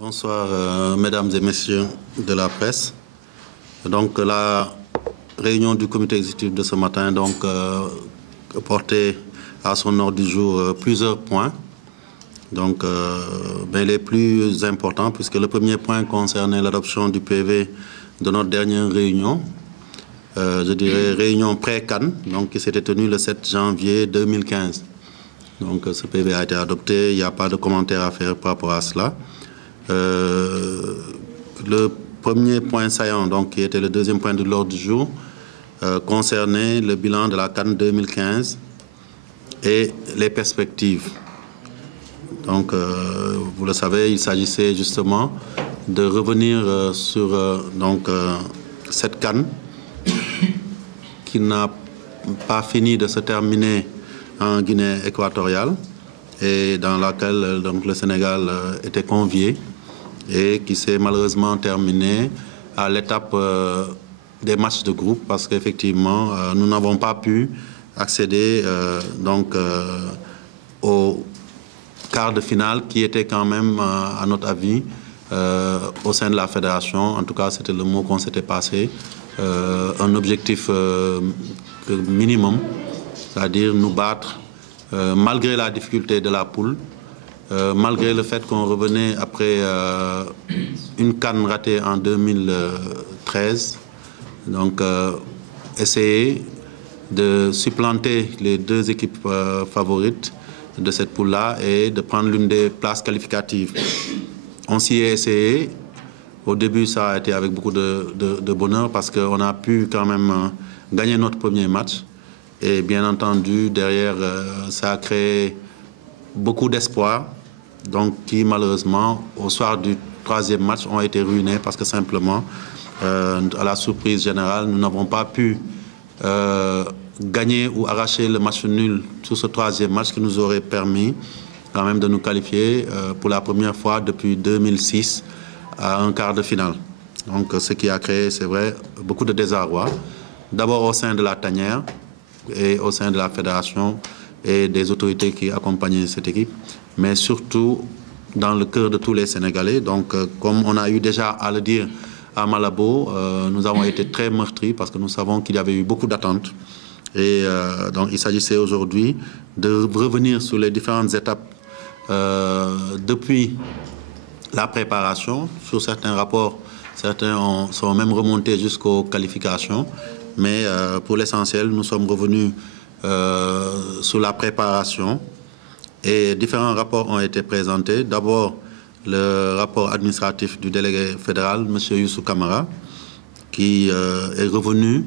Bonsoir, mesdames et messieurs de la presse. Donc, la réunion du comité exécutif de ce matin portait à son ordre du jour plusieurs points. Donc, les plus importants, puisque le premier point concernait l'adoption du PV de notre dernière réunion, je dirais réunion pré-CAN, donc qui s'était tenue le 7 janvier 2015. Donc, ce PV a été adopté, il n'y a pas de commentaire à faire par rapport à cela. Le premier point saillant, donc, qui était le deuxième point de l'ordre du jour, concernait le bilan de la CAN 2015 et les perspectives. Donc, vous le savez, il s'agissait justement de revenir sur cette CAN qui n'a pas fini de se terminer en Guinée équatoriale et dans laquelle donc, le Sénégal était convié et qui s'est malheureusement terminée à l'étape des matchs de groupe parce qu'effectivement, nous n'avons pas pu accéder au quart de finale qui était quand même, à notre avis, au sein de la fédération, en tout cas c'était le mot qu'on s'était passé, un objectif minimum, c'est-à-dire nous battre malgré la difficulté de la poule, malgré le fait qu'on revenait après une CAN ratée en 2013, donc essayer de supplanter les deux équipes favorites de cette poule-là et de prendre l'une des places qualificatives. On s'y est essayé. Au début, ça a été avec beaucoup de bonheur parce qu'on a pu quand même gagner notre premier match. Et bien entendu, derrière, ça a créé beaucoup d'espoir, donc qui malheureusement, au soir du troisième match, ont été ruinés parce que simplement, à la surprise générale, nous n'avons pas pu gagner ou arracher le match nul sur ce troisième match qui nous aurait permis quand même de nous qualifier pour la première fois depuis 2006 à un quart de finale. Donc ce qui a créé, c'est vrai, beaucoup de désarroi. D'abord au sein de la tanière et au sein de la fédération et des autorités qui accompagnaient cette équipe, mais surtout dans le cœur de tous les Sénégalais. Donc comme on a eu déjà à le dire à Malabo, nous avons été très meurtris parce que nous savons qu'il y avait eu beaucoup d'attentes. Et donc il s'agissait aujourd'hui de revenir sur les différentes étapes depuis la préparation. Sur certains rapports, certains sont même remontés jusqu'aux qualifications. Mais pour l'essentiel, nous sommes revenus sur la préparation et différents rapports ont été présentés. D'abord, le rapport administratif du délégué fédéral, M. Youssou Kamara, qui est revenu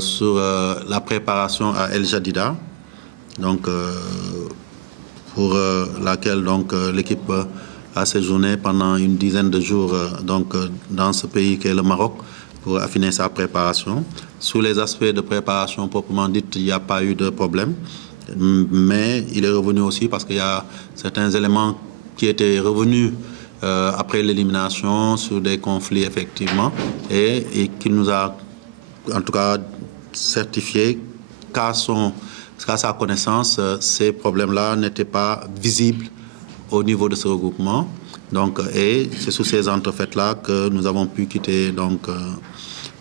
sur la préparation à El Jadida, donc, pour laquelle l'équipe a séjourné pendant une dizaine de jours dans ce pays qu'est le Maroc pour affiner sa préparation. Sous les aspects de préparation proprement dite, il n'y a pas eu de problème, mais il est revenu aussi parce qu'il y a certains éléments qui étaient revenus après l'élimination sur des conflits effectivement et qui nous a en tout cas certifié qu'à sa connaissance, ces problèmes-là n'étaient pas visibles au niveau de ce regroupement. Donc, et c'est sous ces entrefaites-là que nous avons pu quitter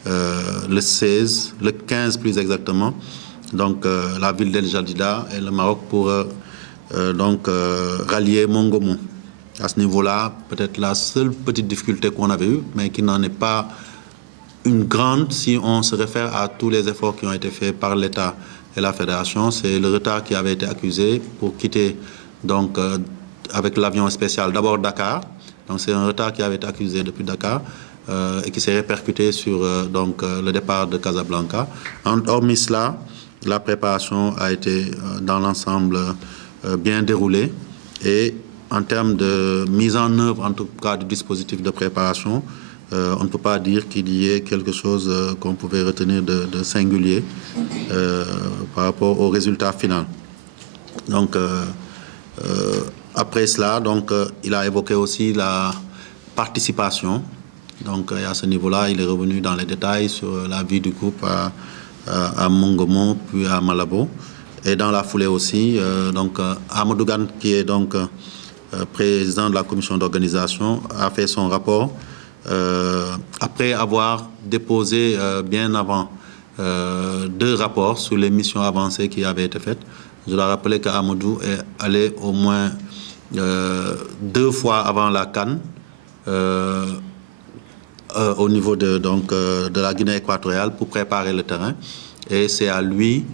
le 15 plus exactement, la ville d'El Jadida et le Maroc pour rallier Mongomo. À ce niveau-là, peut-être la seule petite difficulté qu'on avait eue, mais qui n'en est pas une grande si on se réfère à tous les efforts qui ont été faits par l'État et la Fédération, c'est le retard qui avait été accusé pour quitter avec l'avion spécial d'abord Dakar. Donc c'est un retard qui avait été accusé depuis Dakar et qui s'est répercuté sur le départ de Casablanca. Hormis cela, la préparation a été dans l'ensemble bien déroulée et en termes de mise en œuvre, en tout cas du dispositif de préparation, on ne peut pas dire qu'il y ait quelque chose qu'on pouvait retenir de singulier par rapport au résultat final. Donc, après cela, il a évoqué aussi la participation. Donc, à ce niveau-là, il est revenu dans les détails sur la vie du groupe à Mongomo, puis à Malabo. Et dans la foulée aussi, Amadou Gane, qui est président de la commission d'organisation, a fait son rapport après avoir déposé bien avant 2 rapports sur les missions avancées qui avaient été faites. Je dois rappeler qu'Amadou est allé au moins 2 fois avant la CAN au niveau de la Guinée équatoriale pour préparer le terrain. Et c'est à lui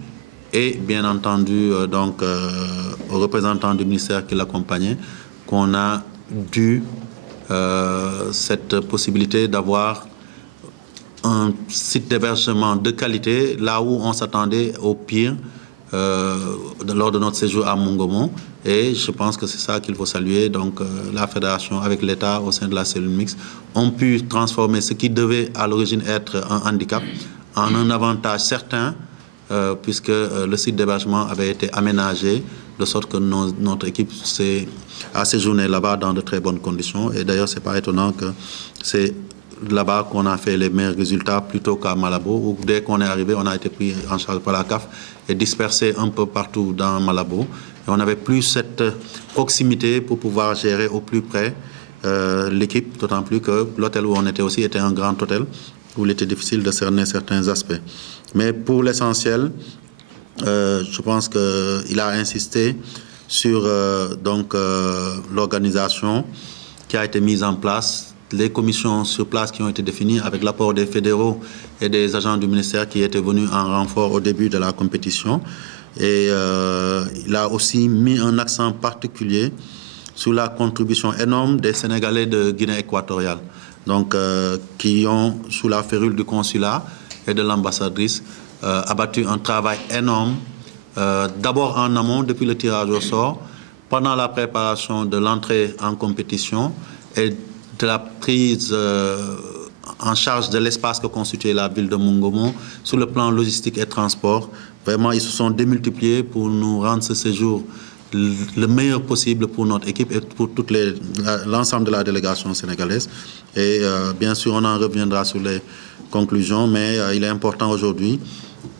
et bien entendu aux représentants du ministère qui l'accompagnaient qu'on a dû cette possibilité d'avoir un site d'hébergement de qualité là où on s'attendait au pire lors de notre séjour à Mongomo. Et je pense que c'est ça qu'il faut saluer. Donc la fédération avec l'État au sein de la cellule mixte ont pu transformer ce qui devait à l'origine être un handicap en un avantage certain puisque le site d'hébergement avait été aménagé de sorte que notre équipe a séjourné là-bas dans de très bonnes conditions. Et d'ailleurs, ce n'est pas étonnant que c'est là-bas qu'on a fait les meilleurs résultats plutôt qu'à Malabo, où dès qu'on est arrivé, on a été pris en charge par la CAF et dispersé un peu partout dans Malabo. Et on n'avait plus cette proximité pour pouvoir gérer au plus près l'équipe, d'autant plus que l'hôtel où on était aussi était un grand hôtel, où il était difficile de cerner certains aspects. Mais pour l'essentiel, je pense qu'il a insisté sur l'organisation qui a été mise en place, les commissions sur place qui ont été définies avec l'apport des fédéraux et des agents du ministère qui étaient venus en renfort au début de la compétition. Et il a aussi mis un accent particulier sur la contribution énorme des Sénégalais de Guinée équatoriale, donc qui ont, sous la férule du consulat et de l'ambassadrice, abattu un travail énorme, d'abord en amont, depuis le tirage au sort, pendant la préparation de l'entrée en compétition et de la prise en charge de l'espace que constituait la ville de Mongomo, sur le plan logistique et transport. Vraiment, ils se sont démultipliés pour nous rendre ce séjour le meilleur possible pour notre équipe et pour l'ensemble de la délégation sénégalaise. Et bien sûr, on en reviendra sur les conclusions, mais il est important aujourd'hui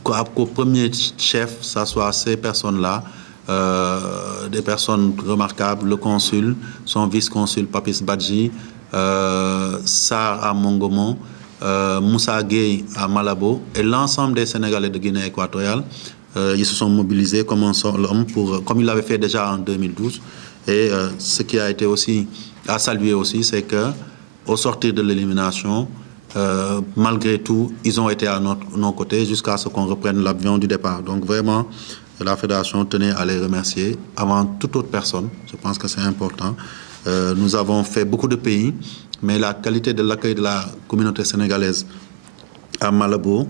qu'au premier chef, ça soit ces personnes-là, des personnes remarquables, le consul, son vice-consul Papis Badji, Sarr à Mongomo, Moussa Gueye à Malabo et l'ensemble des Sénégalais de Guinée équatoriale. Ils se sont mobilisés comme un seul homme, comme ils l'avaient fait déjà en 2012. Et ce qui a été aussi à saluer aussi, c'est qu'au sortir de l'élimination, malgré tout, ils ont été à nos côtés jusqu'à ce qu'on reprenne l'avion du départ. Donc vraiment, la fédération tenait à les remercier avant toute autre personne. Je pense que c'est important. Nous avons fait beaucoup de pays, mais la qualité de l'accueil de la communauté sénégalaise à Malabo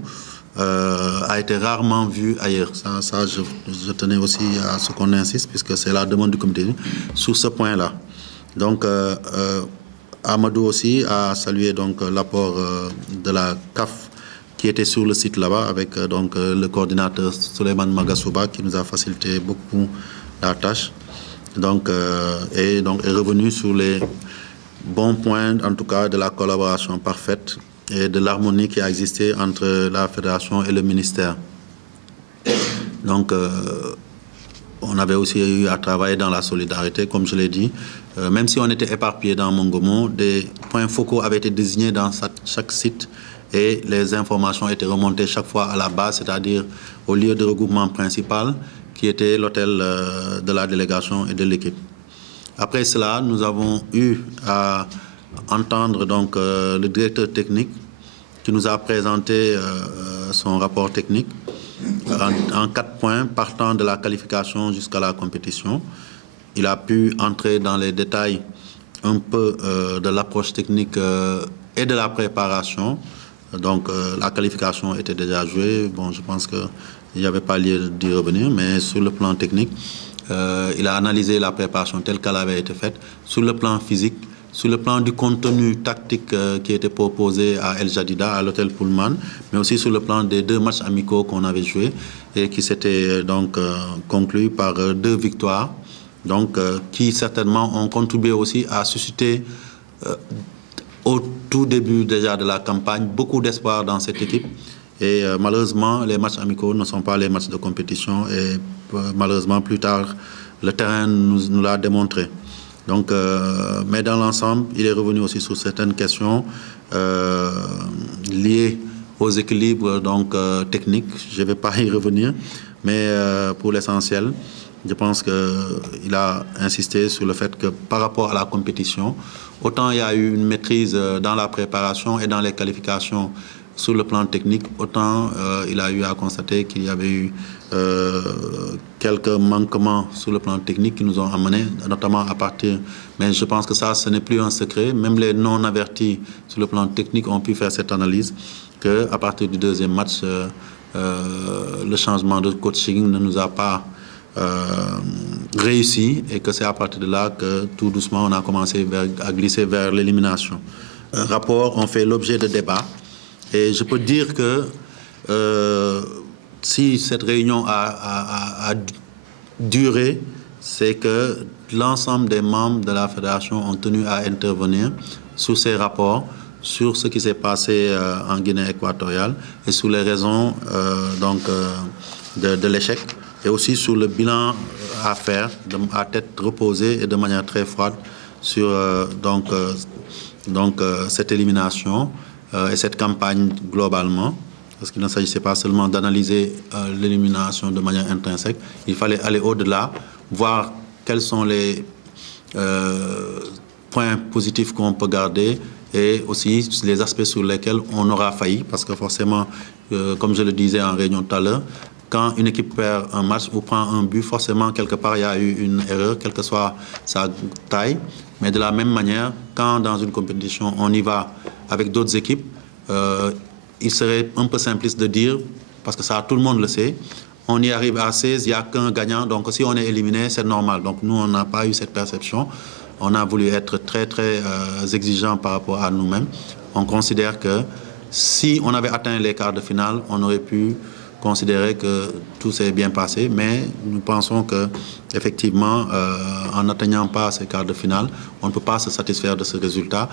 a été rarement vue ailleurs. Ça je tenais aussi à ce qu'on insiste, puisque c'est la demande du comité sur ce point-là. Donc, Amadou aussi a salué l'apport de la CAF qui était sur le site là-bas avec le coordinateur Souleymane Magasouba qui nous a facilité beaucoup la tâche. Est revenu sur les bons points, en tout cas, de la collaboration parfaite et de l'harmonie qui a existé entre la fédération et le ministère. Donc, on avait aussi eu à travailler dans la solidarité, comme je l'ai dit. Même si on était éparpillés dans Mongomo, des points focaux avaient été désignés dans chaque site et les informations étaient remontées chaque fois à la base, c'est-à-dire au lieu de regroupement principal, qui était l'hôtel de la délégation et de l'équipe. Après cela, nous avons eu à entendre le directeur technique qui nous a présenté son rapport technique en 4 points, partant de la qualification jusqu'à la compétition. Il a pu entrer dans les détails un peu de l'approche technique et de la préparation. Donc la qualification était déjà jouée. Bon, je pense qu'il n'y avait pas lieu d'y revenir, mais sur le plan technique, il a analysé la préparation telle qu'elle avait été faite. Sur le plan physique, sur le plan du contenu tactique qui était proposé à El Jadida, à l'hôtel Pullman, mais aussi sur le plan des 2 matchs amicaux qu'on avait joués et qui s'étaient conclus par 2 victoires, qui certainement ont contribué aussi à susciter au tout début déjà de la campagne beaucoup d'espoir dans cette équipe. Et malheureusement, les matchs amicaux ne sont pas les matchs de compétition et malheureusement, plus tard, le terrain nous l'a démontré. Donc, mais dans l'ensemble, il est revenu aussi sur certaines questions liées aux équilibres donc, techniques. Je ne vais pas y revenir, mais pour l'essentiel, je pense qu'il a insisté sur le fait que par rapport à la compétition, autant il y a eu une maîtrise dans la préparation et dans les qualifications sur le plan technique, autant il a eu à constater qu'il y avait eu quelques manquements sur le plan technique qui nous ont amenés, notamment à partir... Mais je pense que ça, ce n'est plus un secret. Même les non-avertis sur le plan technique ont pu faire cette analyse qu'à partir du deuxième match, le changement de coaching ne nous a pas réussi et que c'est à partir de là que tout doucement on a commencé à glisser vers l'élimination. Rapports ont fait l'objet de débats et je peux dire que si cette réunion a duré, c'est que l'ensemble des membres de la fédération ont tenu à intervenir sur ces rapports, sur ce qui s'est passé en Guinée équatoriale et sur les raisons de l'échec et aussi sur le bilan à faire à tête reposée et de manière très froide sur cette élimination et cette campagne globalement. Parce qu'il ne s'agissait pas seulement d'analyser l'élimination de manière intrinsèque, il fallait aller au-delà, voir quels sont les points positifs qu'on peut garder et aussi les aspects sur lesquels on aura failli, parce que forcément, comme je le disais en réunion tout à l'heure, quand une équipe perd un match ou prend un but, forcément, quelque part, il y a eu une erreur, quelle que soit sa taille. Mais de la même manière, quand dans une compétition, on y va avec d'autres équipes, il serait un peu simpliste de dire, parce que ça, tout le monde le sait, on y arrive à 16, il n'y a qu'un gagnant, donc si on est éliminé, c'est normal. Donc nous, on n'a pas eu cette perception. On a voulu être très, très exigeants par rapport à nous-mêmes. On considère que si on avait atteint les quarts de finale, on aurait pu considérer que tout s'est bien passé, mais nous pensons qu'effectivement, en n'atteignant pas ces quarts de finale, on ne peut pas se satisfaire de ce résultat.